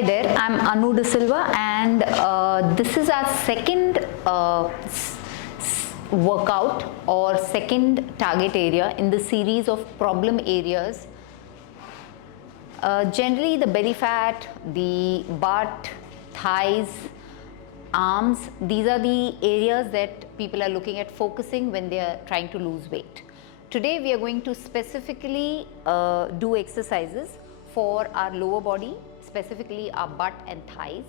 Hi there, I'm Anu De Silva, and this is our second workout or second target area in the series of problem areas. Generally, the belly fat, the butt, thighs, arms, these are the areas that people are looking at focusing when they are trying to lose weight. Today, we are going to specifically do exercises for our lower body, specifically our butt and thighs.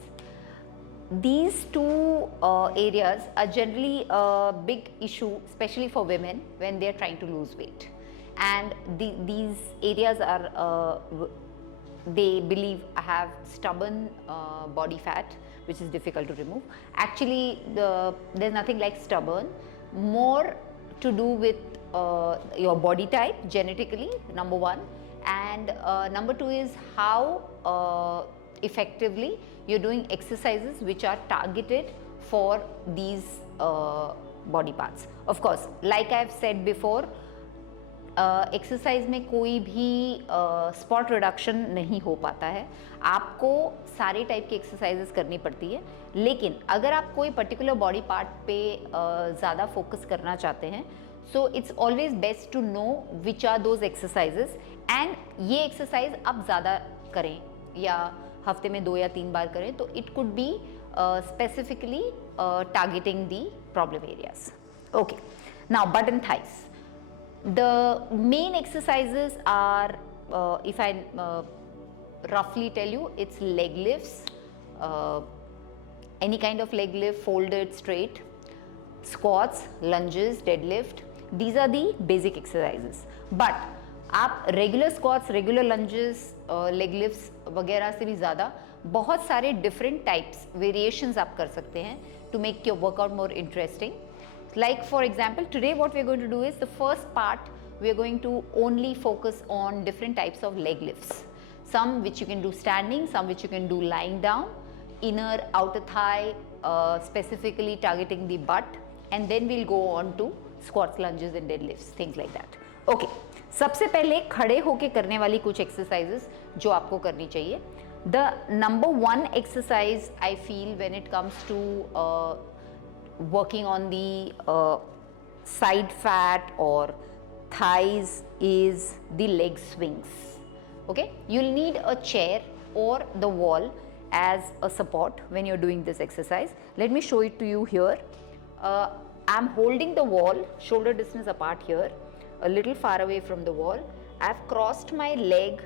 These two areas are generally a big issue, especially for women when they are trying to lose weight. And these areas are, they believe have stubborn body fat, which is difficult to remove. Actually, there's nothing like stubborn, more to do with your body type genetically, number one, and number two is how effectively you're doing exercises which are targeted for these body parts. Of course, like I've said before, exercise में कोई भी spot reduction नहीं हो पाता है, आपको सारे type की एक्सरसाइजेस करनी पड़ती है, लेकिन अगर आप कोई पर्टिकुलर बॉडी पार्ट पे ज़्यादा फोकस करना चाहते हैं, so it's always best to know which are those exercises, and ये एक्सरसाइज आप ज़्यादा करें या हफ्ते में 2 या 3 बार करें, तो it could be specifically targeting the problem areas. Okay, now but and thighs. The main exercises are, if I roughly tell you, it's leg lifts, any kind of leg lift, folded, straight, squats, lunges, deadlift. These are the basic exercises. But आप regular squats, regular lunges, leg lifts वगैरह से भी ज़्यादा बहुत सारे different types, variations आप कर सकते हैं to make your workout more interesting. Like for example, today what we're going to do is, the first part we're going to only focus on different types of leg lifts. Some which you can do standing, some which you can do lying down, inner, outer thigh, specifically targeting the butt, and then we'll go on to squats, lunges and deadlifts, things like that. Okay, सबसे पहले खड़े होके करने वाली कुछ exercises जो आपको करनी चाहिए. The number one exercise I feel when it comes to working on the side fat or thighs is the leg swings. Okay, you'll need a chair or the wall as a support when you're doing this exercise. Let me show it to you here. I'm holding the wall shoulder distance apart here, a little far away from the wall. I've crossed my leg.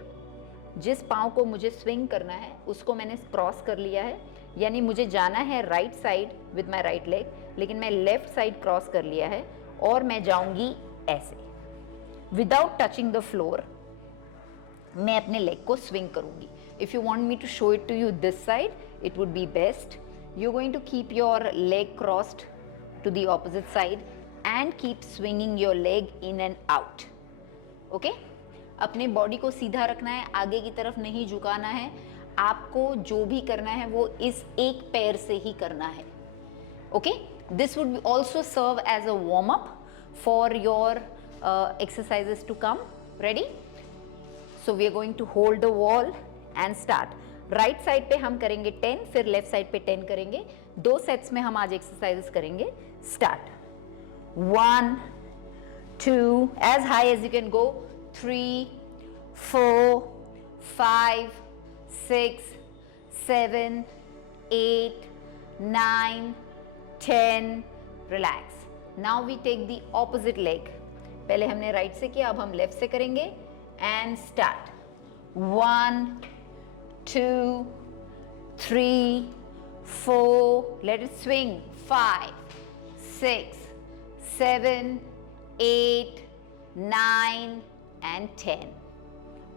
जिस पाँव को मुझे swing करना है उसको मैंने cross कर लिया है, यानी मुझे जाना है right side with my right leg, लेकिन मैं लेफ्ट साइड क्रॉस कर लिया है और मैं जाऊंगी ऐसे विदाउट टचिंग द फ्लोर. मैं अपने लेग को स्विंग करूंगी. If you want me to show it to you this side, it would be best. You going to keep your leg crossed to the opposite side and keep swinging your leg in and out. Okay, अपने body को सीधा रखना है, आगे की तरफ नहीं झुकाना है. आपको जो भी करना है वो इस एक पैर से ही करना है. Okay, this would also serve as a warm up for your exercises to come. Ready? So we are going to hold the wall and start. Right side पे हम करेंगे 10, फिर लेफ्ट साइड पे 10 करेंगे. 2 सेट्स में हम आज एक्सरसाइजेस करेंगे. Start. 1, 2, as high as you can go. 3, 4, 5, 6, 7, 8, 9, 10. Relax. Now we take the opposite leg. पहले हमने राइट से किया, अब हम लेफ्ट से करेंगे. And start. 1, 2, 3, 4. Let it swing. 5, 6, 7, 8, 9 and 10.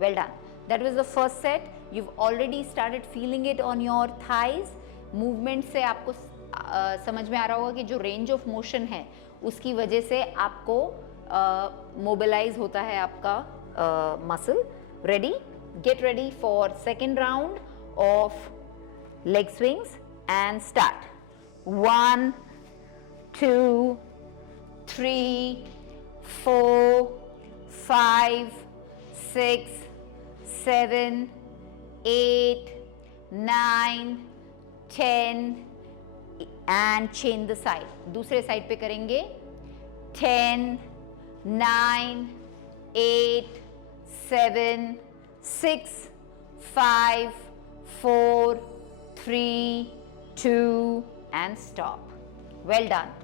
Well done. That was the first set. You've already started feeling it on your thighs. Movement से आपको समझ में आ रहा होगा कि जो range of motion है उसकी वजह से आपको mobilize होता है आपका muscle. Ready? Get ready for second round of leg swings and start. 1, 2, 3, 4, 5, 6, 7, 8, 9, 10 and change the side. दूसरे साइड पे करेंगे 10, 9, 8, 7, 6, 5, 4, 3, 2 एंड स्टॉप। Well done.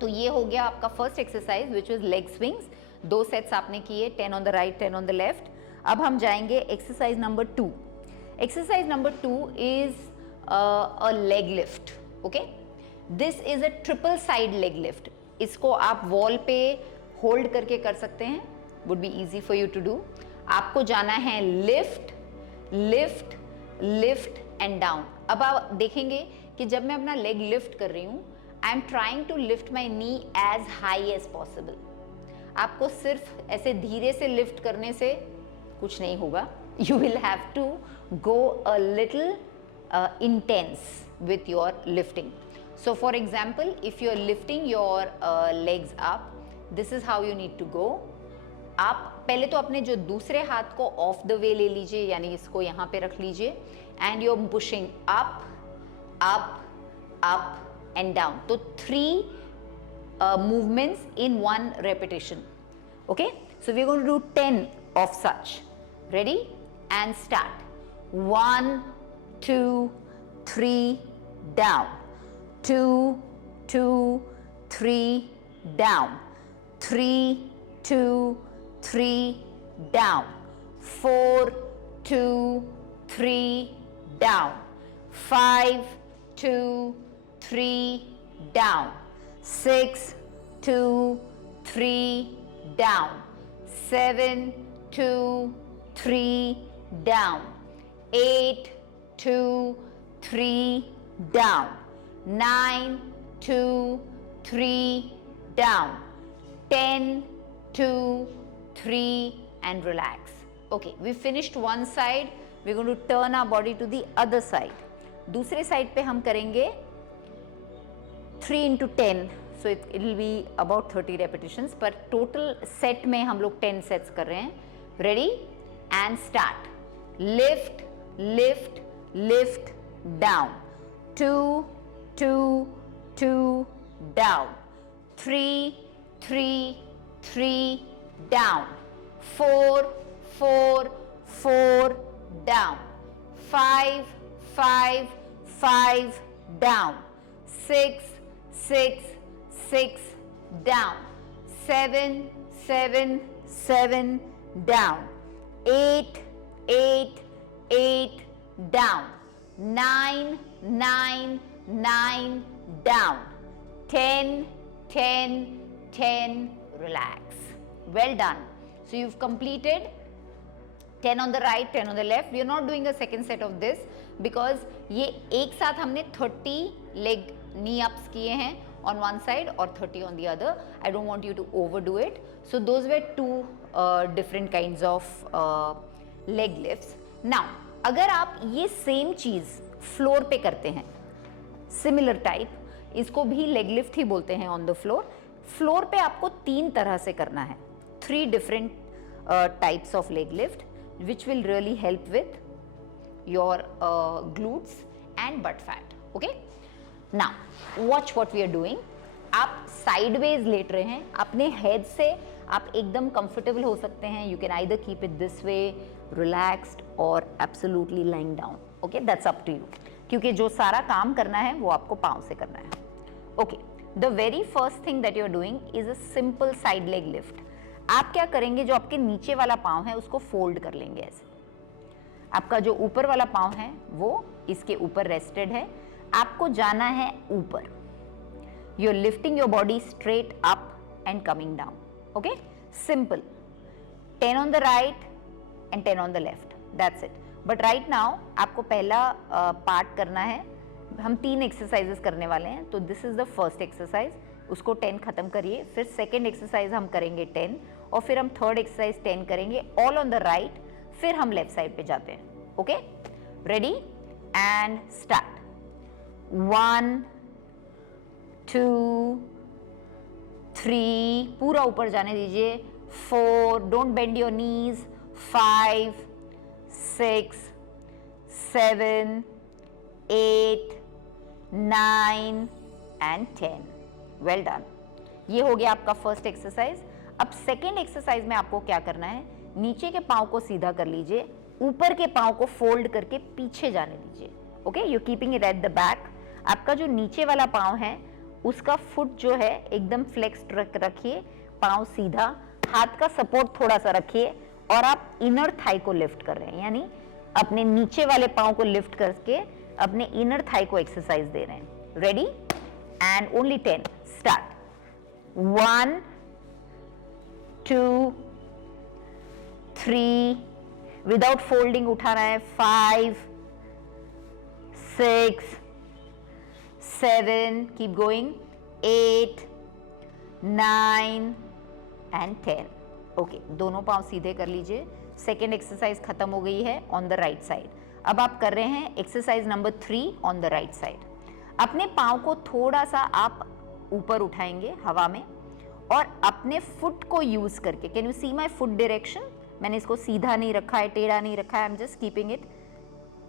तो ये हो गया आपका first exercise which was leg swings. 2 sets आपने किए, 10 on the right, 10 on the left. अब हम जाएंगे exercise number 2। Exercise number 2 is a leg lift. Okay, this is a triple side leg lift. इसको आप वॉल पे होल्ड करके कर सकते हैं, would be easy for you to do. आपको जाना है lift, lift, lift and down. अब आप देखेंगे कि जब मैं अपना लेग लिफ्ट कर रही हूँ, I am trying to lift my knee as high as possible. आपको सिर्फ ऐसे धीरे से लिफ्ट करने से कुछ नहीं होगा, you will have to go a little intense with your lifting. So for example, if you are lifting your legs up, this is how you need to go. आप पहले तो अपने जो दूसरे हाथ को ऑफ द वे ले लीजिए, यानी इसको यहाँ पे रख लीजिए, and you are pushing up, up, up and down. तो 3 movements in 1 repetition. Okay, so we're going to do 10 of such. Ready? And start. 1, 2, 3, down. 2, 2, 3, down. 3, 2, 3, down. 4, 2, 3, down. 5, 2, 3, down. 6, 2, 3, down. 7, 2, 3, down. 8, 2, 3, down. 9, 2, 3, down. 10, 2, 3 and relax. Okay, we finished one side. We're going to turn our body to the other side. दूसरे side पे हम करेंगे 3 into 10, so it will be about 30 repetitions, पर total set में हम लोग 10 sets कर रहे हैं. Ready? And start. Lift, lift, lift, down. 2, 2, 2, down. 3, 3, 3, down. 4, 4, 4, down. 5, 5, 5, down. 6, 6, 6, down. 7, 7, 7, down. 8, 8, 8, down. 9, 9, 9, down. 10, 10, 10, relax. Well done. So you've completed 10 on the right, 10 on the left. We are not doing a second set of this because ये एक साथ हमने 30 leg knee ups किए हैं on one side और 30 on the other. I don't want you to overdo it. So those were two different kinds of leg lifts. Now अगर आप ये सेम चीज़ फ्लोर पे करते हैं, सिमिलर टाइप, इसको भी लेग लिफ्ट ही बोलते हैं ऑन द फ्लोर. फ्लोर पे आपको 3 तरह से करना है. 3 different types of leg lift which will really help with your glutes and butt fat. Okay? Now watch what we are doing. आप sideways लेट रहे हैं. अपने head से आप एकदम comfortable हो सकते हैं. You can either keep it this way, relaxed, or absolutely lying down. Okay? That's up to you. क्योंकि जो सारा काम करना है वो आपको पाँव से करना है. Okay. The very first thing that you are doing is a simple side leg lift. आप क्या करेंगे, जो आपके नीचे वाला पाँव है उसको फोल्ड कर लेंगे ऐसे. आपका जो ऊपर वाला पाँव है वो इसके ऊपर रेस्टेड है. आपको जाना है ऊपर. You are lifting your body straight up and coming down. Okay, simple. 10 on the right and 10 on the left. That's it. But right now आपको पहला पार्ट करना है. हम 3 एक्सरसाइजेस करने वाले हैं. तो this is the first exercise. उसको 10 खत्म करिए. फिर सेकेंड एक्सरसाइज हम करेंगे 10 और फिर हम थर्ड एक्सरसाइज 10 करेंगे ऑल ऑन द राइट. फिर हम लेफ्ट साइड पे जाते हैं. Okay, ready and start. 1, 2, 3, पूरा ऊपर जाने दीजिए. 4, don't bend your knees. 5, 6, 7, 8, 9 and 10. Well done. ये हो गया आपका फर्स्ट एक्सरसाइज. अब सेकेंड एक्सरसाइज में आपको क्या करना है, नीचे के पाँव को सीधा कर लीजिए, ऊपर के पाँव को फोल्ड करके पीछे जाने दीजिए. Okay, you keeping it at the back. आपका जो नीचे वाला पाँव है उसका फुट जो है एकदम फ्लेक्स्ड रखिए, पाँव सीधा, हाथ का सपोर्ट थोड़ा सा रखिए और आप इनर थाई को लिफ्ट कर रहे हैं, यानी अपने नीचे वाले पाँव को लिफ्ट करके अपने इनर थाई को एक्सरसाइज दे रहे हैं. Ready and only 10. Start. 1, 2, 3, without folding उठाना है. 5, 6, 7, keep going. 8, 9 एंड 10. ओके, दोनों पाँव सीधे कर लीजिए. सेकेंड एक्सरसाइज खत्म हो गई है ऑन द राइट साइड. अब आप कर रहे हैं exercise number 3 on the right side. अपने पाँव को थोड़ा सा आप ऊपर उठाएंगे हवा में और अपने फुट को यूज करके, can you see my foot direction, मैंने इसको सीधा नहीं रखा है, टेढ़ा नहीं रखा है, I am just keeping it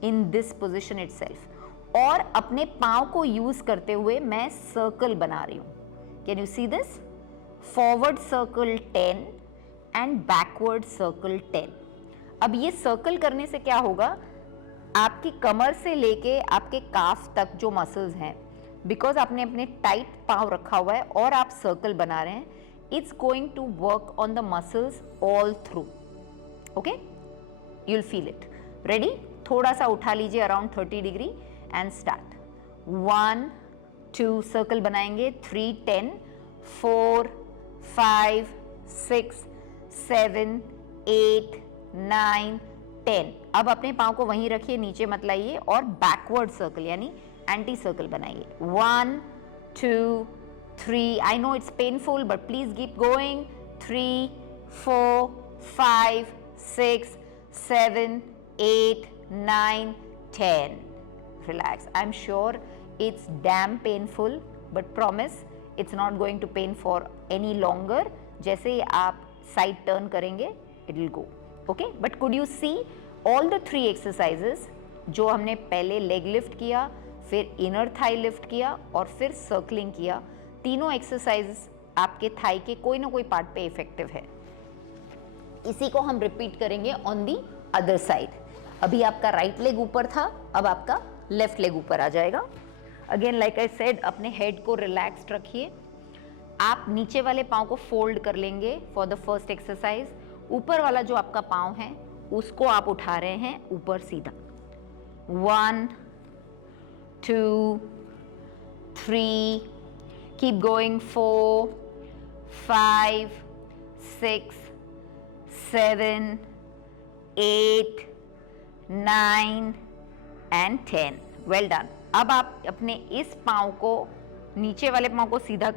in this position itself. और अपने पाँव को यूज करते हुए मैं सर्कल बना रही हूँ. Can you see this? Forward circle 10 and backward circle 10. अब ये सर्कल करने से क्या होगा, आपकी कमर से लेके आपके काफ तक जो मसल्स हैं, बिकॉज आपने अपने टाइट पाँव रखा हुआ है और आप सर्कल बना रहे हैं, it's going to work on the muscles all through. Okay, you will feel it. Ready? थोड़ा सा उठा लीजिए around 30 degree and start. 1, 2 circle बनाएंगे. 3, 10, 4, 5, 6, 7, 8, 9, 10. अब अपने पाँव को वहीं रखिए, नीचे मत लाइए और बैकवर्ड सर्कल यानी एंटी सर्कल बनाइए. 1, 2, 3. I know it's painful but please keep going. 3, 4, 5, 6, 7, 8, 9, 10. Relax. I'm sure it's damn painful, but promise it's not going to pain for any longer. जैसे ही आप साइड टर्न करेंगे it will go. Okay? But could you see all the 3 exercises जो हमने पहले leg lift किया, फिर inner Thai lift किया और फिर सर्कलिंग किया, तीनों एक्सरसाइजेस आपके थाई के कोई ना कोई पार्ट पे इफेक्टिव है. इसी को हम रिपीट करेंगे ऑन दी अदर साइड. अभी आपका राइट लेग ऊपर था, अब आपका लेफ्ट लेग ऊपर आ जाएगा. अगेन लाइक आई सेड, अपने हेड को रिलैक्स्ड रखिए. आप नीचे वाले पाँव को फोल्ड कर लेंगे फॉर द फर्स्ट एक्सरसाइज. ऊपर वाला जो आपका पाँव है उसको आप उठा रहे हैं ऊपर सीधा. 1, 2, 3, keep going. 4, 5, 6, 7, 8, 9 and 10. Well done. अब आप अपने इस पाँव को, नीचे वाले पाँव को सीधा,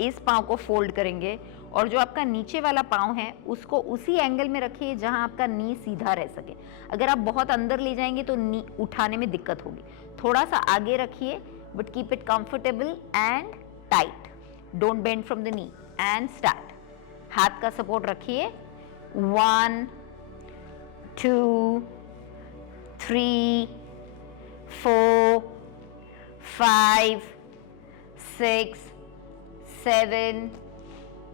इस पाँव को फोल्ड करेंगे और जो आपका नीचे वाला पाँव है उसको उसी एंगल में रखिए जहाँ आपका नी सीधा रह सके. अगर आप बहुत अंदर ले जाएंगे तो नी उठाने में दिक्कत होगी. थोड़ा सा आगे रखिए but keep it comfortable and tight. Don't bend from the knee and start. हाथ का सपोर्ट रखिए. 1, 2, 3, 4, 5, 6, 7,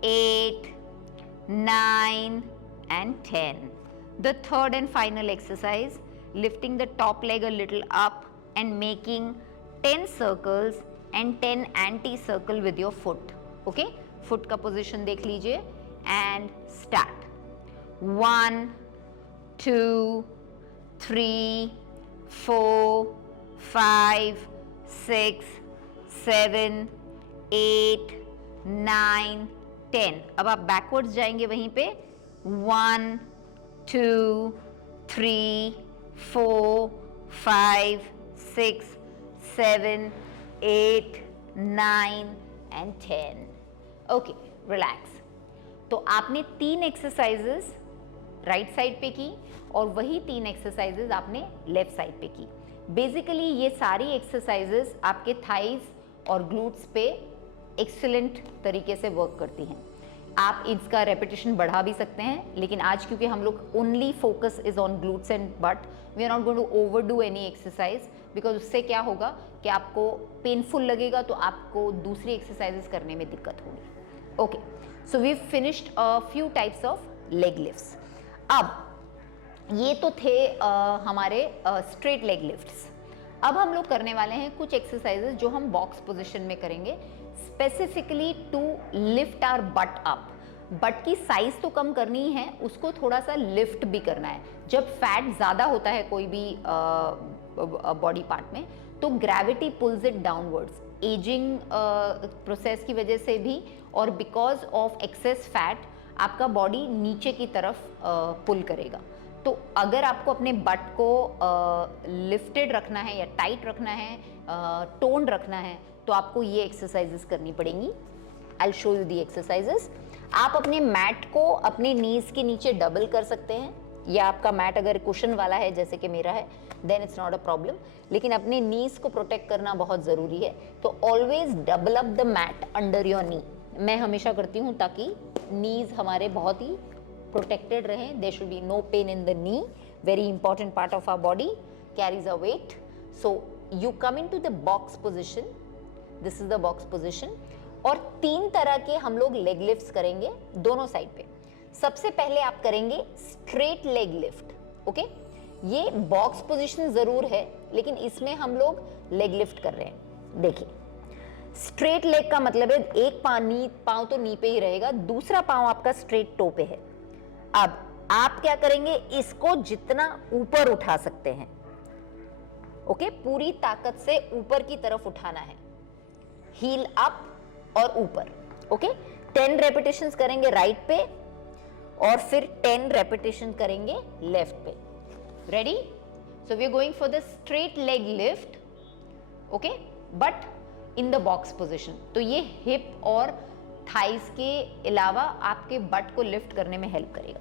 8, 9 and 10. The third and final exercise, lifting the top leg a little up and making 10 circles and 10 anti-circle with your foot. Okay? Foot का position देख लीजिए and start. 1, 2, 3, 4, 5, 6, 7, 8, 9, 10. अब आप backwards जाएंगे वहीं पे. 1, 2, 3, 4, 5, 6, 7, 8, 9 and 10. Okay, relax. तो आपने 3 एक्सरसाइजेस राइट साइड पे की और वही 3 एक्सरसाइजेस आपने लेफ्ट साइड पे की. बेसिकली ये सारी एक्सरसाइजेस आपके थाइज और ग्लूट्स पे एक्सीलेंट तरीके से वर्क करती हैं. आप इसका रेपिटेशन बढ़ा भी सकते हैं, लेकिन आज क्योंकि हम लोग only focus is on glutes and butt, we are not going to overdo any exercise, because उससे क्या होगा कि आपको पेनफुल लगेगा, तो आपको दूसरी एक्सरसाइजेस करने में दिक्कत होगी। Okay, so we finished a few types of leg lifts. अब ये तो थे हमारे स्ट्रेट लेग लिफ्ट्स। अब हम लोग करने वाले हैं कुछ एक्सरसाइजेस जो हम बॉक्स पोजीशन में करेंगे, specifically to lift our butt up. But की साइज तो कम करनी ही है, उसको थोड़ा सा लिफ्ट भी करना है। जब फैट ज़्यादा होता है कोई भी बॉडी पार्ट में, तो gravity pulls it downwards, ageing process की वजह से भी, और बिकॉज ऑफ एक्सेस फैट आपका बॉडी नीचे की तरफ पुल करेगा। तो अगर आपको अपने बट को लिफ्टेड रखना है या टाइट रखना है, टोन रखना है, तो आपको ये एक्सरसाइजेस करनी पड़ेंगी। I will show you the exercises. आप अपने मैट को अपने नीज के नीचे डबल कर सकते हैं, या आपका मैट अगर कुशन वाला है जैसे कि मेरा है, then it's not a problem, लेकिन अपने नीज को प्रोटेक्ट करना बहुत ज़रूरी है। तो always double up the mat under your knee, मैं हमेशा करती हूँ ताकि नीज हमारे बहुत ही protected रहें। There should be no pain in the knee, very important part of our body, carries a weight. So you come into the box position, this is the box position, और 3 तरह के हम लोग लेग लिफ्ट्स करेंगे दोनों side पे। सबसे पहले आप करेंगे स्ट्रेट लेग लिफ्ट, ओके? ये बॉक्स पोजिशन जरूर है, लेकिन इसमें हम लोग लेग लिफ्ट कर रहे हैं। देखिए, स्ट्रेट लेग का मतलब है एक पाँव तो नी पे ही रहेगा, दूसरा पाँव आपका स्ट्रेट टो पे है। अब आप क्या करेंगे, इसको जितना ऊपर उठा सकते हैं, ओके, पूरी ताकत से ऊपर की तरफ उठाना है, हील अप और ऊपर, ओके। 10 रेपिटेशंस करेंगे राइट पे, और फिर 10 रेपिटेशन करेंगे लेफ्ट पे। Ready? So we are going for the straight leg lift, okay, but in the box position. तो ये हिप और थाइस के अलावा आपके बट को लिफ्ट करने में हेल्प करेगा।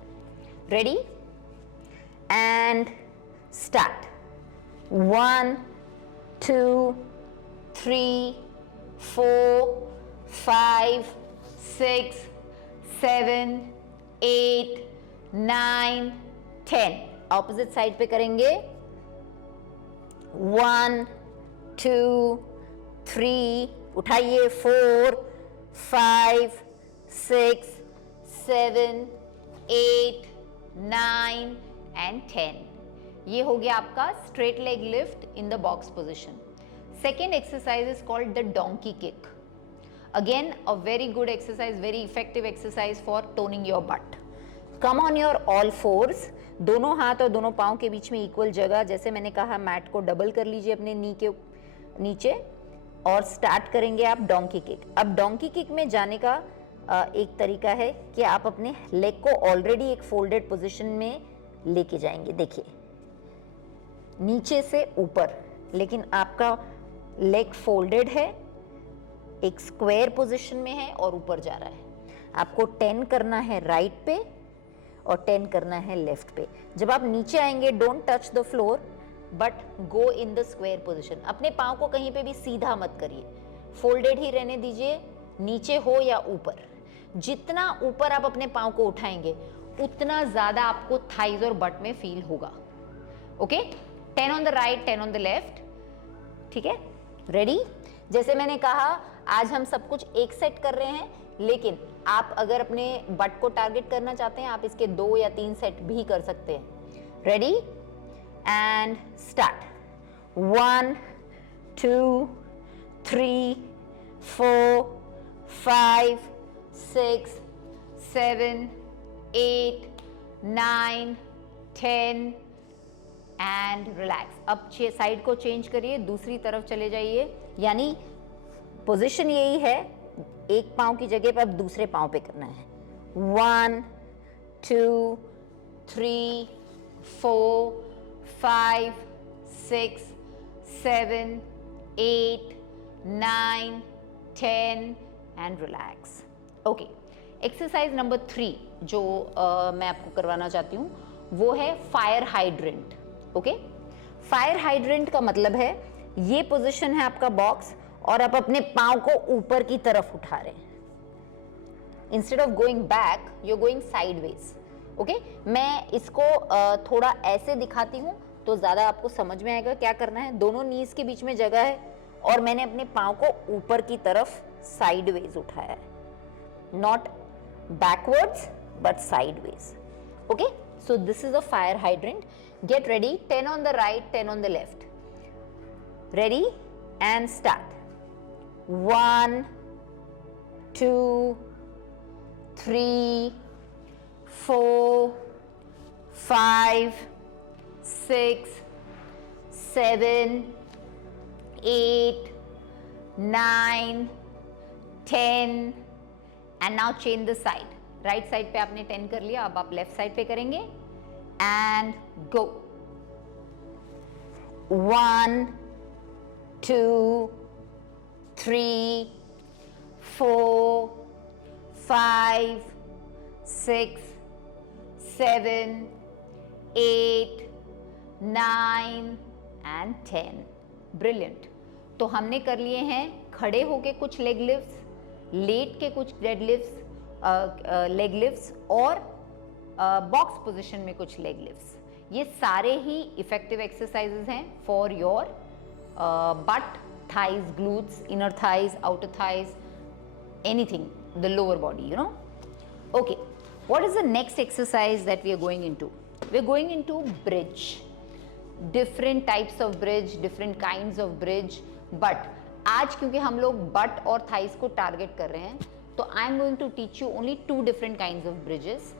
Ready? And start. 1 2 3 4 5 6 7 8 9 10। Opposite side पे करेंगे। 1 2 3, उठाइए, 4 5 6 7 8 9 एंड 10। ये हो गया आपका straight leg lift in the box position. Second exercise is called the donkey kick. Again a very good exercise, very effective exercise for toning your but. Come on your all force, दोनों हाथ और दोनों पाँव के बीच में equal जगह, जैसे मैंने कहा मैट को डबल कर लीजिए अपने नी के नीचे, और स्टार्ट करेंगे आप डोंकी किक। अब डोंकी किक में जाने का एक तरीका है कि आप अपने लेग को ऑलरेडी एक फोल्डेड पोजीशन में लेके जाएंगे। देखिए, नीचे से ऊपर, लेकिन आपका लेग फोल्डेड है, एक स्क्वायर पोजीशन में है और ऊपर जा रहा है। आपको 10 करना है राइट पे और 10 करना है लेफ्ट पे। जब आप नीचे आएंगे, don't touch the floor but go in the square position. अपने पाँव को कहीं पे भी सीधा मत करिए, फोल्डेड ही रहने दीजिए, नीचे हो या ऊपर। जितना ऊपर आप अपने पाँव को उठाएंगे, उतना ज़्यादा आपको थाइज और बट में फील होगा, okay? 10 on the right, 10 on the left, ठीक है? रेडी? जैसे मैंने कहा, आज हम सब कुछ एक सेट कर रहे हैं, लेकिन आप अगर अपने बट को टारगेट करना चाहते हैं, आप इसके 2 या 3 सेट भी कर सकते हैं। Ready? And start. 1 2 3 4 5 6 7 8 9 10 and relax. अब साइड को चेंज करिए, दूसरी तरफ चले जाइए, यानी पोजीशन यही है, एक पाँव की जगह पर अब दूसरे पाँव पे करना है। 1 2 3 4 5 6 7 8 9 10 and relax. Okay, exercise number 3 जो मैं आपको करवाना चाहती हूँ वो है fire hydrant. Okay, fire hydrant का मतलब है ये पोजीशन है आपका बॉक्स, और आप अपने पाँव को ऊपर की तरफ उठा रहे हैं। Instead of going back you are going sideways. Okay, मैं इसको थोड़ा ऐसे दिखाती हूँ तो ज़्यादा आपको समझ में आएगा क्या करना है। दोनों नीज के बीच में जगह है और मैंने अपने पाँव को ऊपर की तरफ साइडवेज उठाया है, not backwards but sideways. Okay, so this is a fire hydrant. Get ready, 10 on the right, 10 on the left. Ready and start. 1 2 3 4 5 6 7 8 9 10 and now change the side. Right side पे आपने 10 कर लिया, अब आप लेफ्ट साइड पे करेंगे and go. 1 2 3 4 5 6 7 8 9 and 10। Brilliant. तो हमने कर लिए हैं खड़े होके कुछ लेग लिफ्ट्स, लेट के कुछ डेड लिफ्ट्स, लेग लिफ्ट्स और बॉक्स पोजीशन में कुछ लेग लिफ्ट्स। ये सारे ही इफेक्टिव एक्सरसाइजेज हैं for your but, thighs, glutes, inner thighs, outer thighs, anything, the lower body, you know. Okay, what is the next exercise that we are going into? We are going into bridge. Different types of bridge, different kinds of bridge, but आज क्योंकि हम लोग but और thighs को target कर रहे हैं तो I am going to teach you only 2 different kinds of bridges.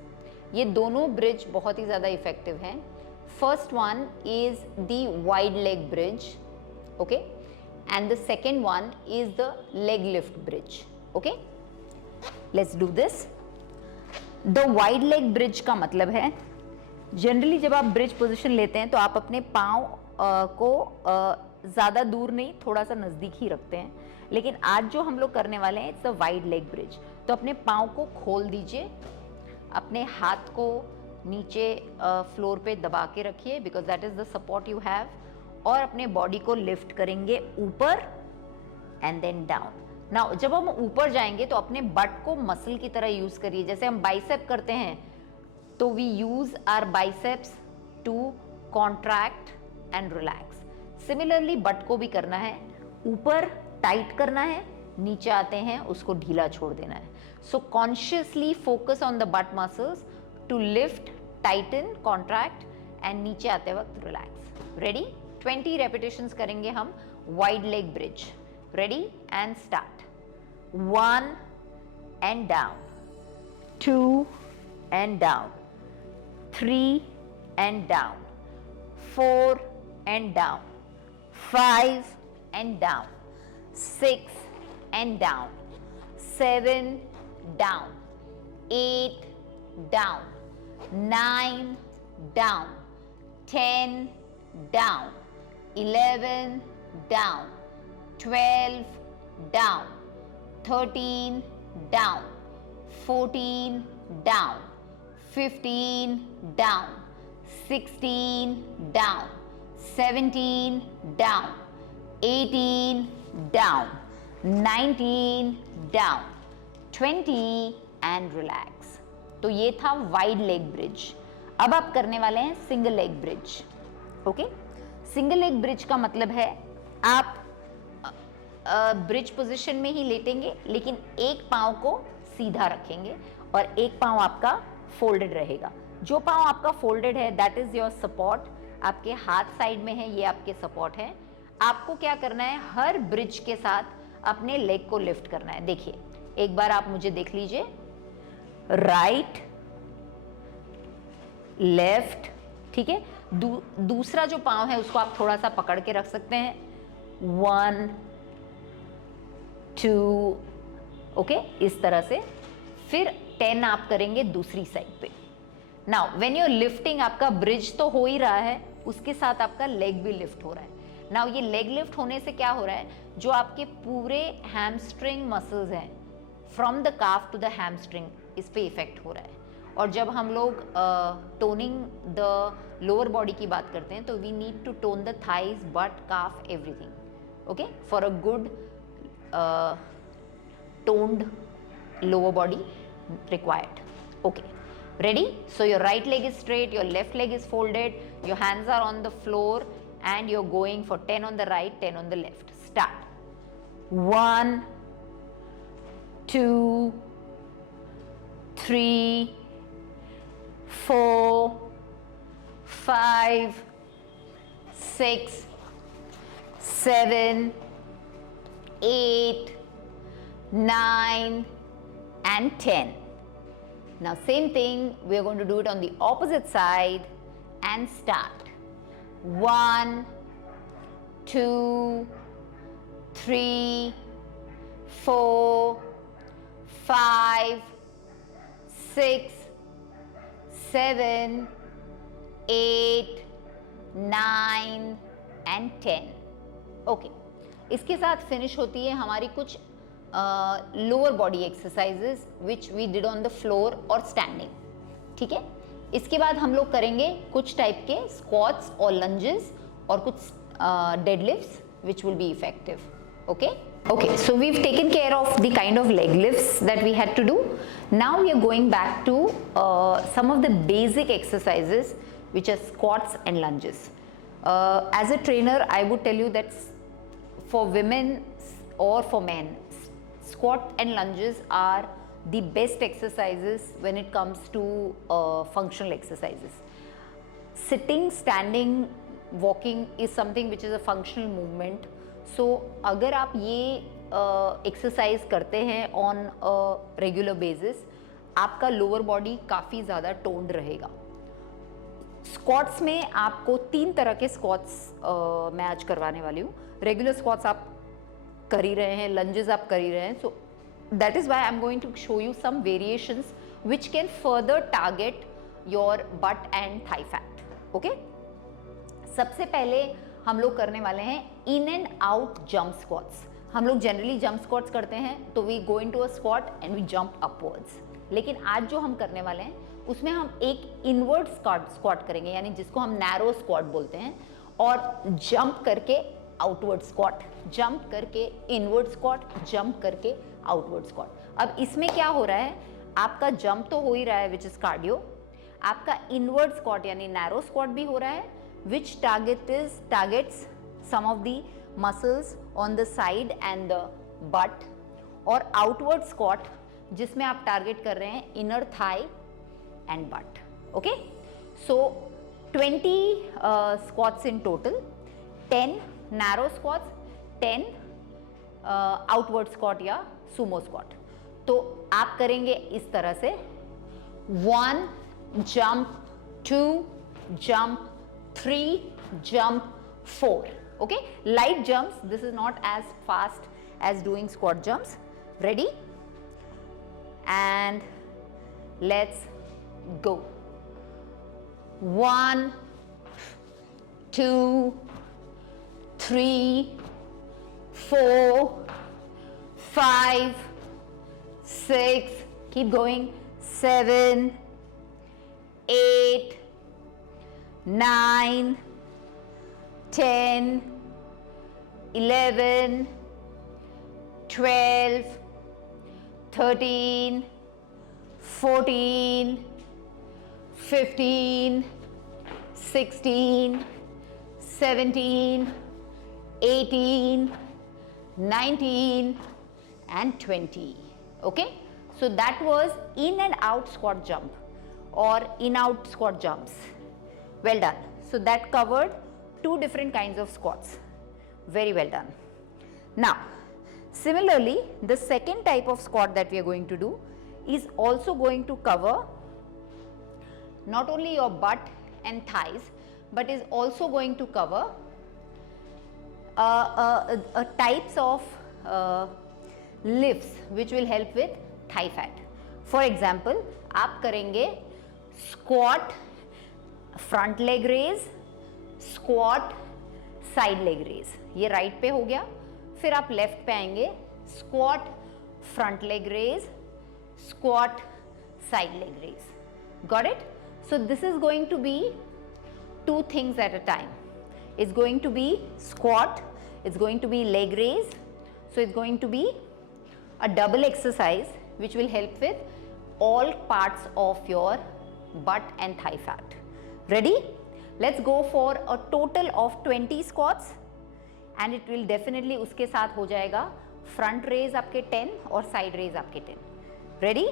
ये दोनों ब्रिज बहुत ही ज़्यादा इफेक्टिव हैं। First one is the wide leg bridge, okay, and the second one is the leg lift bridge. Okay, let's do this. The wide leg bridge का मतलब है generally जब आप ब्रिज पोजिशन लेते हैं तो आप अपने पाँव को ज़्यादा दूर नहीं, थोड़ा सा नज़दीक ही रखते हैं, लेकिन आज जो हम लोग करने वाले हैं it's a wide leg bridge. तो अपने पाँव को खोल दीजिए, अपने हाथ को नीचे फ्लोर पे दबा के रखिए because that is the support you have, और अपने बॉडी को लिफ्ट करेंगे ऊपर एंड देन डाउन। नाउ जब हम ऊपर जाएंगे तो अपने बट को मसल की तरह यूज़ करिए। जैसे हम बाइसेप करते हैं तो we use our biceps to contract and relax. Similarly butt को भी करना है, ऊपर टाइट करना है, नीचे आते हैं उसको ढीला छोड़ देना है। So consciously focus on the butt muscles to lift, tighten, contract and नीचे आते वक्त रिलैक्स। रेडी? 20 रेपिटेशंस करेंगे हम wide leg bridge. Ready and start. 1 and down, 2 and down, 3 and down, 4 and down, 5 and down, 6 and down, 7 down, 8 down, 9 down, 10 down, 11 down, 12 down, 13 down, 14 down, 15 down, 16 down, 17 down, 18 down, 19 down, 20 and relax। तो ये था wide leg bridge. अब आप करने वाले हैं single leg bridge. Okay, single leg bridge का मतलब है आप ब्रिज पोजीशन में ही लेटेंगे लेकिन एक पाँव को सीधा रखेंगे और एक पाँव आपका फोल्डेड रहेगा। जो पाँव आपका फोल्डेड है दैट इज योर सपोर्ट, आपके हाथ साइड में है, ये आपके सपोर्ट है। आपको क्या करना है, हर ब्रिज के साथ अपने लेग को लिफ्ट करना है। देखिए एक बार आप मुझे देख लीजिए, राइट, लेफ्ट, ठीक है। दूसरा जो पाँव है उसको आप थोड़ा सा पकड़ के रख सकते हैं। 1 2, ओके, इस तरह से। फिर 10 आप करेंगे दूसरी साइड पे। Now when you are lifting, आपका ब्रिज तो हो ही रहा है, उसके साथ आपका लेग भी लिफ्ट हो रहा है। नाउ ये लेग लिफ्ट होने से क्या हो रहा है, जो आपके पूरे हैमस्ट्रिंग मसल्स हैं from the calf to the hamstring, इस पे इफेक्ट हो रहा है। और जब हम लोग टोनिंग द लोअर बॉडी की बात करते हैं तो we need to tone the thighs, but, calf, everything, okay, for a good toned lower body. required. Okay, ready? So your right leg is straight, your left leg is folded, your hands are on the floor, and you're going for 10 on the right, 10 on the left. Start. 1, 2, 3, 4, 5, 6, 7, 8, 9 and 10. Now same thing, we are going to do it on the opposite side and start. 1, 2, 3, 4, 5, 6, 7, 8, 9 and 10. Okay, इसके साथ finish होती है हमारी कुछ lower body exercises which we did on the floor और standing. ठीक है, इसके बाद हम लोग करेंगे कुछ टाइप के स्क्वाट्स और लंजेस और कुछ deadlifts which will be effective. Okay. Okay, so we've taken care of the kind of leg lifts that we had to do. Now we are going back to some of the basic exercises which are squats and lunges. As a trainer, I would tell you that for women or for men, squat and lunges are the best exercises when it comes to functional exercises. Sitting, standing, walking is something which is a functional movement. सो अगर आप ये exercise करते हैं on regular basis, आपका lower body काफ़ी ज़्यादा toned रहेगा. Squats में आपको 3 तरह के स्क्वाट्स मैं आज करवाने वाली हूँ. रेगुलर स्क्वाट्स आप कर ही रहे हैं, लंजेस आप कर ही रहे हैं. So that is why I am going to show you some variations which can further target your butt and thigh fat. Okay, सबसे पहले हम लोग करने वाले हैं in and out jump squats. हम लोग जनरली जंप स्क्वाट्स करते हैं तो we go into a squat and we jump upwards. लेकिन आज जो हम करने वाले हैं उसमें हम एक इनवर्ड स्क्वाट करेंगे, यानी जिसको हम नैरो स्क्वाट बोलते हैं, और जंप करके आउटवर्ड स्क्वाट, जंप करके इनवर्ड स्क्वाट, जंप करके आउटवर्ड स्क्वाट. अब इसमें क्या हो रहा है, आपका जंप तो हो ही रहा है विच इज कार्डियो, आपका इनवर्ड स्क्वाट यानी नैरो स्क्वाट भी हो रहा है which targets some of the muscles on the side and the butt, और outward squat जिसमें आप टारगेट कर रहे हैं inner thigh and butt. Okay, so 20 squats in total, 10 narrow squats, 10 outward squat या sumo squat. तो आप करेंगे इस तरह से 1 jump, 2 jump, 3 jump, 4. Okay, light jumps. This is not as fast as doing squat jumps. Ready? And let's go. 1, 2, 3, 4, 5, 6. Keep going. 7, 8, 9, 10, 11, 12, 13, 14, 15, 16, 17, 18, 19 and 20. Okay, so that was in and out squat jump or in out squat jumps. Well done. So that covered 2 different kinds of squats. Very well done. Now, similarly, the second type of squat that we are going to do is also going to cover not only your butt and thighs, but is also going to cover types of lifts which will help with thigh fat. For example, आप करेंगे squat front leg raise, squat side leg raise. ये right पे हो गया. फिर आप left पे आएंगे, squat front leg raise, squat side leg raise. Got it? So this is going to be 2 things at a time. It's going to be squat, it's going to be leg raise, so it's going to be a double exercise which will help with all parts of your butt and thigh fat. Ready? Let's go for a total of 20 squats and it will definitely उसके साथ हो जाएगा front raise आपके 10 और side raise आपके 10. Ready?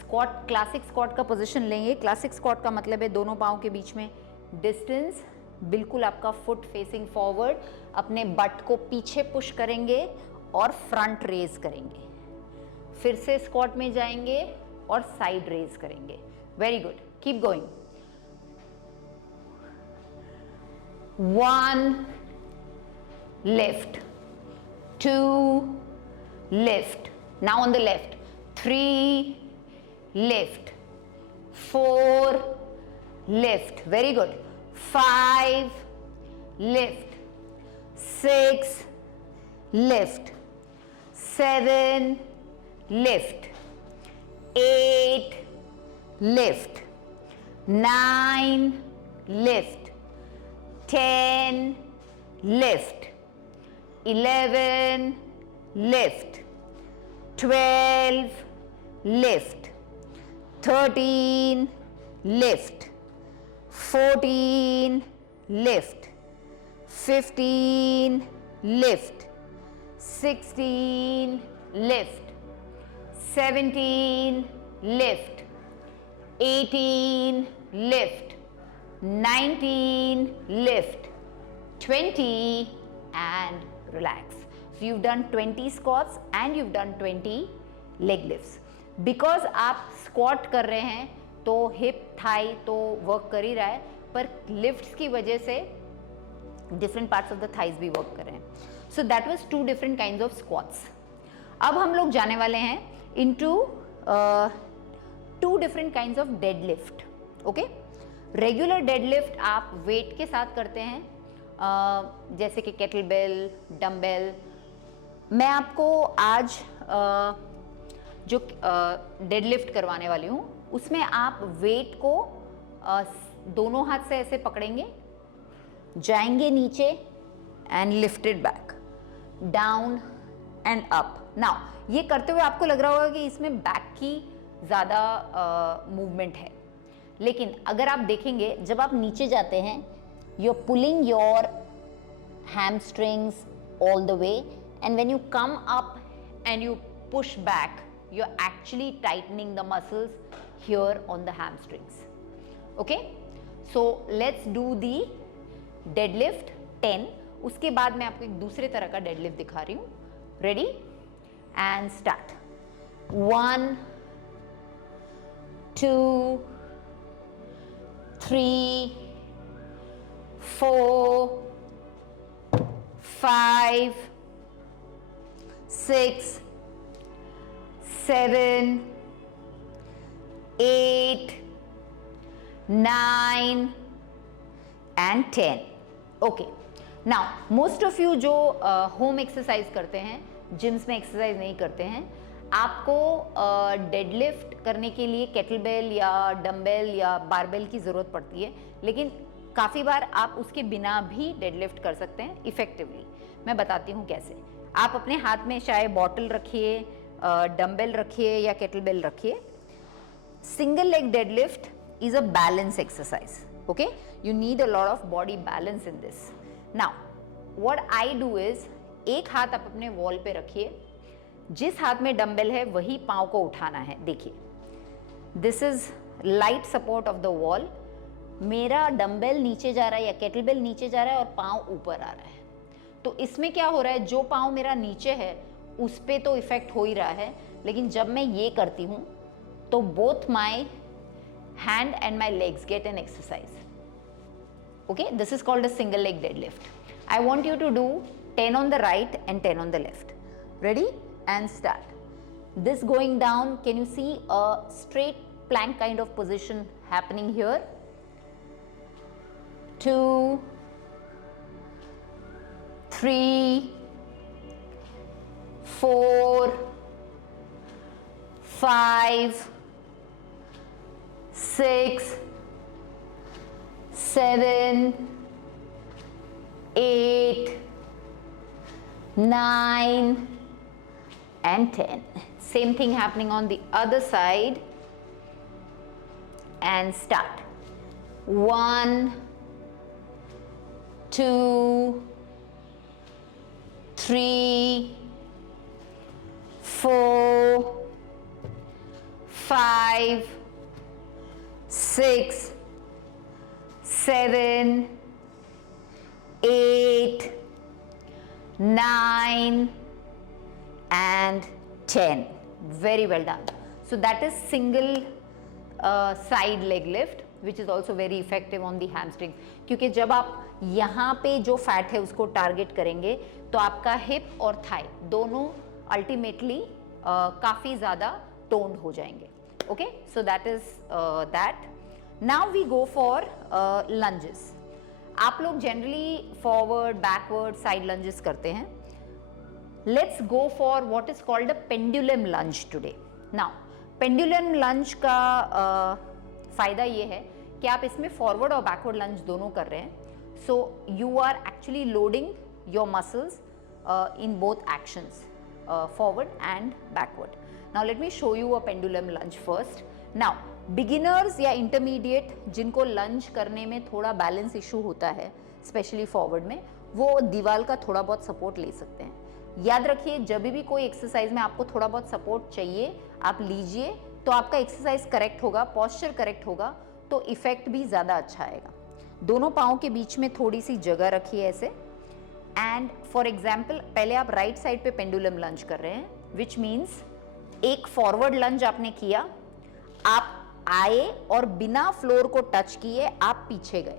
Squat, classic squat का position लेंगे. Classic squat का मतलब है दोनों पाँव के बीच में डिस्टेंस, बिल्कुल आपका फुट फेसिंग फॉरवर्ड, अपने बट को पीछे पुश करेंगे और फ्रंट रेज करेंगे. फिर से स्क्वाट में जाएंगे और साइड रेज करेंगे. Very good, keep going. 1 lift, 2 lift, now on the left, 3 lift, 4 lift, very good, 5 lift, 6 lift, 7 lift, 8 lift, 9 lift, 10 lift, 11 lift, 12 lift, 13 lift, 14 lift, 15 lift, 16 lift, 17 lift, 18 lift, 19 lift, 20 and relax. So you've done 20 squats and you've done 20 leg lifts. Because आप squat कर रहे हैं तो hip Thai तो work कर ही रहा है, पर लिफ्ट्स की वजह से different parts of the thighs भी वर्क कर रहे हैं. So that was 2 different kinds of squats. अब हम लोग जाने वाले हैं into 2 different kinds of dead lift. Okay, regular dead lift आप वेट के साथ करते हैं, जैसे कि केटल बेल, डम्बेल. मैं आपको आज जो डेडलिफ्ट करवाने वाली हूँ उसमें आप वेट को दोनों हाथ से ऐसे पकड़ेंगे, जाएंगे नीचे and lifted back, down and up. Now ये करते हुए आपको लग रहा होगा कि इसमें बैक की ज़्यादा मूवमेंट है, लेकिन अगर आप देखेंगे जब आप नीचे जाते हैं you are pulling your hamstrings all the way, and when you come up and you push back, you're actually tightening the muscles here on the hamstrings. Okay, so let's do the deadlift 10. उसके बाद मैं आपको एक दूसरे तरह का deadlift दिखा रही हूँ. Ready and start. 1 2 3 4 5 6 7 8 9 and 10. Okay, now most of you जो होम एक्सरसाइज करते हैं, जिम्स में एक्सरसाइज नहीं करते हैं, आपको डेडलिफ्ट करने के लिए केटल बेल या डम्बेल या बारबेल की ज़रूरत पड़ती है, लेकिन काफ़ी बार आप उसके बिना भी डेडलिफ्ट कर सकते हैं इफ़ेक्टिवली. मैं बताती हूँ कैसे. आप अपने हाथ में चाहे बॉटल रखिए, डम्बेल रखिए या केटल बेल रखिए. Single leg deadlift is a balance exercise. Okay, you need a lot of body balance in this. Now what I do is, एक हाथ आप अपने वॉल पे रखिए, जिस हाथ में डंबल है वही पाँव को उठाना है. देखिए, this is light support of the wall. मेरा डंबल नीचे जा रहा है या केटलबेल नीचे जा रहा है और पाँव ऊपर आ रहा है. तो इसमें क्या हो रहा है, जो पाँव मेरा नीचे है उस पे तो इफेक्ट हो ही रहा है, लेकिन जब मैं ये करती हूँ तो both my hand and my legs get an exercise. Okay, this is called a single leg deadlift. I want you to do 10 on the right and 10 on the left. Ready and start. This going down, can you see a straight plank kind of position happening here? 2 3 4 5 6 7 8 9 and 10. Same thing happening on the other side. And start. 1, 2, 3, 4, 5, 6, 7, 8, 9 and 10. Very well done. So that is single side leg lift which is also very effective on the hamstrings. क्योंकि जब आप यहाँ पे जो fat है उसको target करेंगे तो आपका हिप और थाई दोनों अल्टीमेटली काफ़ी ज़्यादा टोन्ड हो जाएंगे. Okay, so that is that. Now we go for lunges. आप लोग generally forward, backward, side lunges करते हैं. Let's go for what is called a pendulum lunge today. Now pendulum lunge का फायदा ये है कि आप इसमें फॉरवर्ड और बैकवर्ड लंज दोनों कर रहे हैं. So you are actually loading your muscles in both actions, forward and backward. Now let me show you a pendulum lunge first. Now beginners या इंटरमीडिएट जिनको लंज करने में थोड़ा बैलेंस इशू होता है, स्पेशली फॉरवर्ड में, वो दीवार का थोड़ा बहुत सपोर्ट ले सकते हैं. याद रखिए, जब भी कोई एक्सरसाइज में आपको थोड़ा बहुत सपोर्ट चाहिए आप लीजिए, तो आपका एक्सरसाइज करेक्ट होगा, पॉस्चर करेक्ट होगा, तो इफेक्ट भी ज़्यादा अच्छा आएगा. दोनों पाँव के बीच में थोड़ी सी जगह रखिए ऐसे. एंड फॉर एग्जाम्पल पहले आप राइट साइड पे पेंडुलम लंज कर रहे हैं, विच मीन्स एक फॉरवर्ड लंज आपने किया, आप आए और बिना फ्लोर को टच किए आप पीछे गए.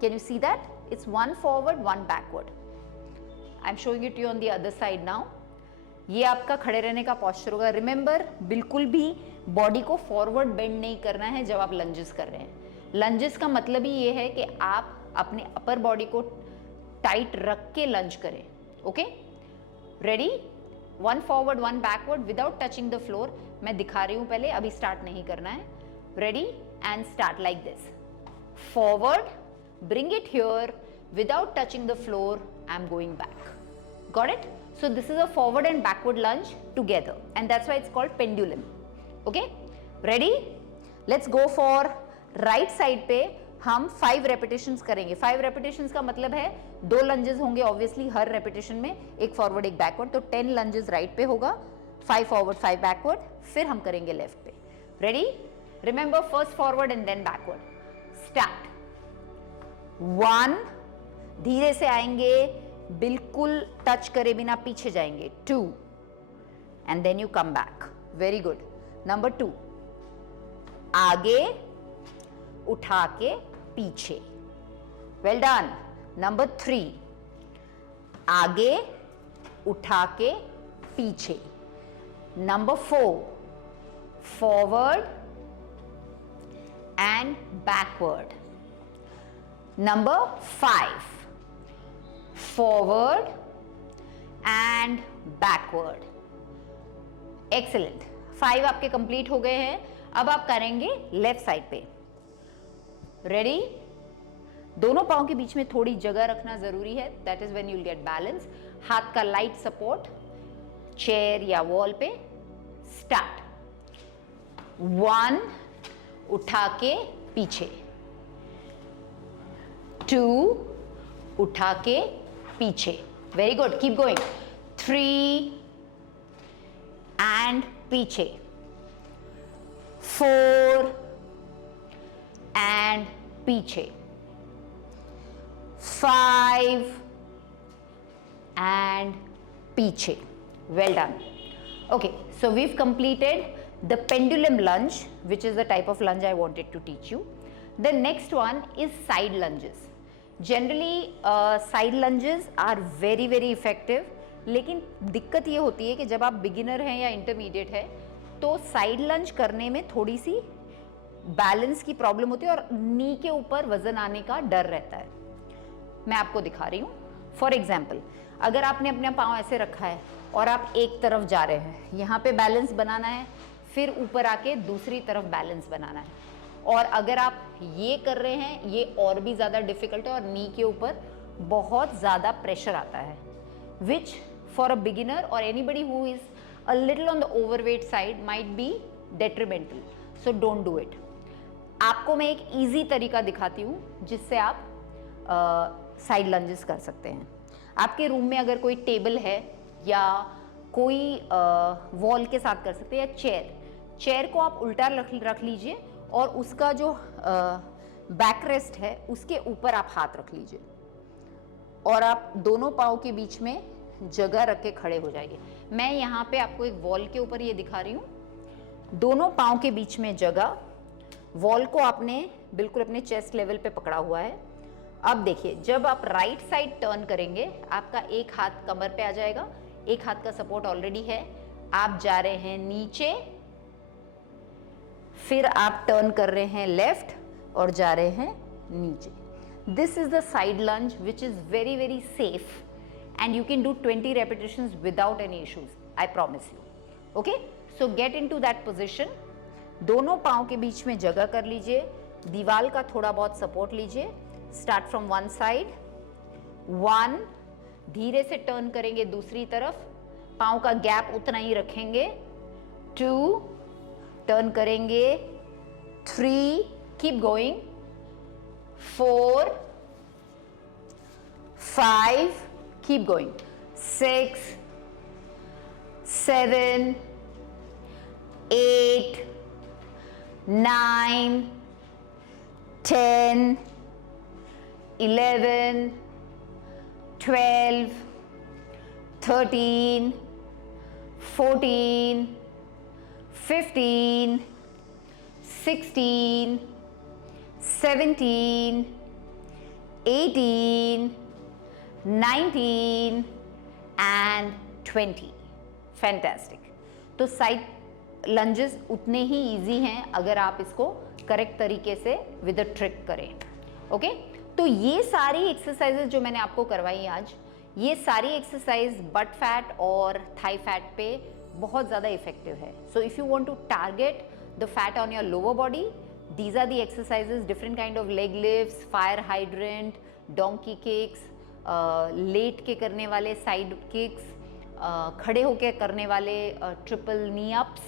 Can you see that? It's 1 forward 1 backward. I am showing it you on the other side now. ये आपका खड़े रहने का पॉस्चर होगा. रिमेंबर, बिल्कुल भी बॉडी को फॉरवर्ड बेंड नहीं करना है जब आप लंजेस कर रहे हैं. लंजेस का मतलब ही ये है कि आप अपने अपर बॉडी को टाइट रख के लंज करें. Okay, ready? 1 forward 1 backward without touching the floor. मैं दिखा रही हूं पहले, अभी स्टार्ट नहीं करना है. Ready and start like this. Forward, bring it here without touching the floor. I'm going back. Got it? So this is a forward and backward lunge together, and that's why it's called pendulum. Okay, ready? Let's go for right side पे हम 5 repetitions करेंगे. 5 repetitions का मतलब है 2 lunges होंगे obviously हर repetition में, एक forward एक backward, तो 10 lunges right पे होगा, 5 forward 5 backward, फिर हम करेंगे left पे. Ready? Remember, first forward and then backward. Start. 1, धीरे से आएंगे, बिल्कुल टच करे बिना पीछे जाएंगे. 2 and then you come back. Very good. Number 2, आगे उठा के पीछे. Well done. नंबर 3, आगे उठा के पीछे. Number 4, forward and backward. Number 5, forward and backward. Excellent. 5 आपके कंप्लीट हो गए हैं. अब आप करेंगे लेफ्ट साइड पे. रेडी? दोनों पाँव के बीच में थोड़ी जगह रखना जरूरी है. That is when you will get balance. हाथ का लाइट सपोर्ट चेयर या वॉल पे. स्टार्ट. 1, उठा के पीछे. 2, उठा के पीछे. Very good, keep going. 3 and पीछे. 4 एंड पीछे. 5 एंड पीछे. Well done. Okay, so we've completed the pendulum lunge, which is the type of lunge I wanted to teach you. The next one is side lunges. Generally side lunges are very very effective, लेकिन दिक्कत ये होती है कि जब आप beginner हैं या इंटरमीडिएट है तो साइड लंज करने में थोड़ी सी बैलेंस की प्रॉब्लम होती है और नी के ऊपर वजन आने का डर रहता है. मैं आपको दिखा रही हूँ. फॉर एग्जाम्पल, अगर आपने अपना पाँव ऐसे रखा है और आप एक तरफ जा रहे हैं, यहाँ पे बैलेंस बनाना है, फिर ऊपर आके दूसरी तरफ बैलेंस बनाना है, और अगर आप ये कर रहे हैं ये और भी ज़्यादा डिफिकल्ट है और नी के ऊपर बहुत ज़्यादा प्रेशर आता है, विच फॉर अ बिगिनर और anybody who is a little on the overweight side might be detrimental, so don't do it. आपको मैं एक easy तरीका दिखाती हूँ जिससे आप साइड लंजेस कर सकते हैं। आपके रूम में अगर कोई टेबल है या कोई वॉल के साथ कर सकते हैं, या चेयर को आप उल्टा रख लीजिए और उसका जो बैक रेस्ट है उसके ऊपर आप हाथ रख लीजिए और आप दोनों पाँव के बीच में जगह रख के खड़े हो जाइए। मैं यहाँ पे आपको एक वॉल के ऊपर ये दिखा रही हूँ, दोनों पाँव के बीच में जगह, वॉल को आपने बिल्कुल अपने चेस्ट लेवल पे पकड़ा हुआ है। अब देखिए, जब आप राइट साइड टर्न करेंगे आपका एक हाथ कमर पे आ जाएगा, एक हाथ का सपोर्ट ऑलरेडी है, आप जा रहे हैं नीचे, फिर आप टर्न कर रहे हैं लेफ्ट और जा रहे हैं नीचे। This is the side lunge which is very very safe and you can do 20 repetitions without any issues, I promise you. Okay, so get into that position, दोनों पाँव के बीच में जगह कर लीजिए, दीवार का थोड़ा बहुत सपोर्ट लीजिए। स्टार्ट फ्रॉम वन साइड, 1, धीरे से टर्न करेंगे दूसरी तरफ, पाँव का गैप उतना ही रखेंगे, 2, टर्न करेंगे, 3, keep going, 4, 5, keep going, 6, 7, 8, 9, 10, 11, 12, 13, 14, 15, 16, 17, 18, 19 and 20. Fantastic. तो साइड लंजेस उतने ही इजी हैं अगर आप इसको करेक्ट तरीके से विद अ ट्रिक करें। ओके, तो ये सारी एक्सरसाइजेज जो मैंने आपको करवाई आज, ये सारी एक्सरसाइज बट फैट और थाई फैट पे बहुत ज़्यादा इफेक्टिव है। So if you want to target the fat on your lower body, these are the exercises, different kind of leg lifts, fire hydrant, donkey kicks, लेट के करने वाले side kicks, खड़े होके करने वाले triple knee ups,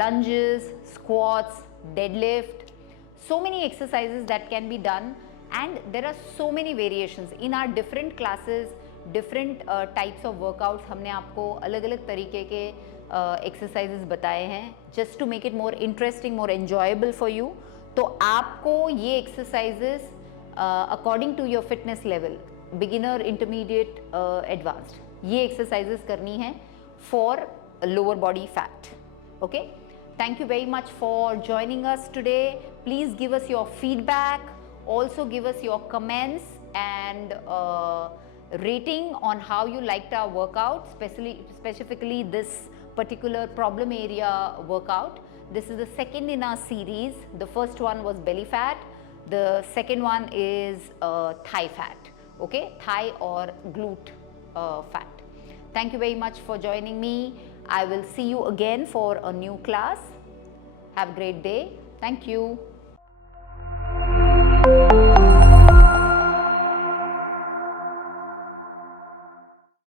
lunges, squats, deadlift, so many exercises that can be done, and there are so many variations in our different classes, different types of workouts। हमने आपको अलग अलग तरीके के exercises बताए हैं just to make it more interesting, more enjoyable for you। तो आपको ये exercises according to your fitness level, beginner, intermediate, advanced, ये exercises करनी है for lower body fat। Okay, thank you very much for joining us today. Please give us your feedback, also give us your comments and rating on how you liked our workout, specifically this particular problem area workout. This is the second in our series. The first one was belly fat, the second one is thigh fat, okay, thigh or glute fat. Thank you very much for joining me. I will see you again for a new class. Have a great day. Thank you.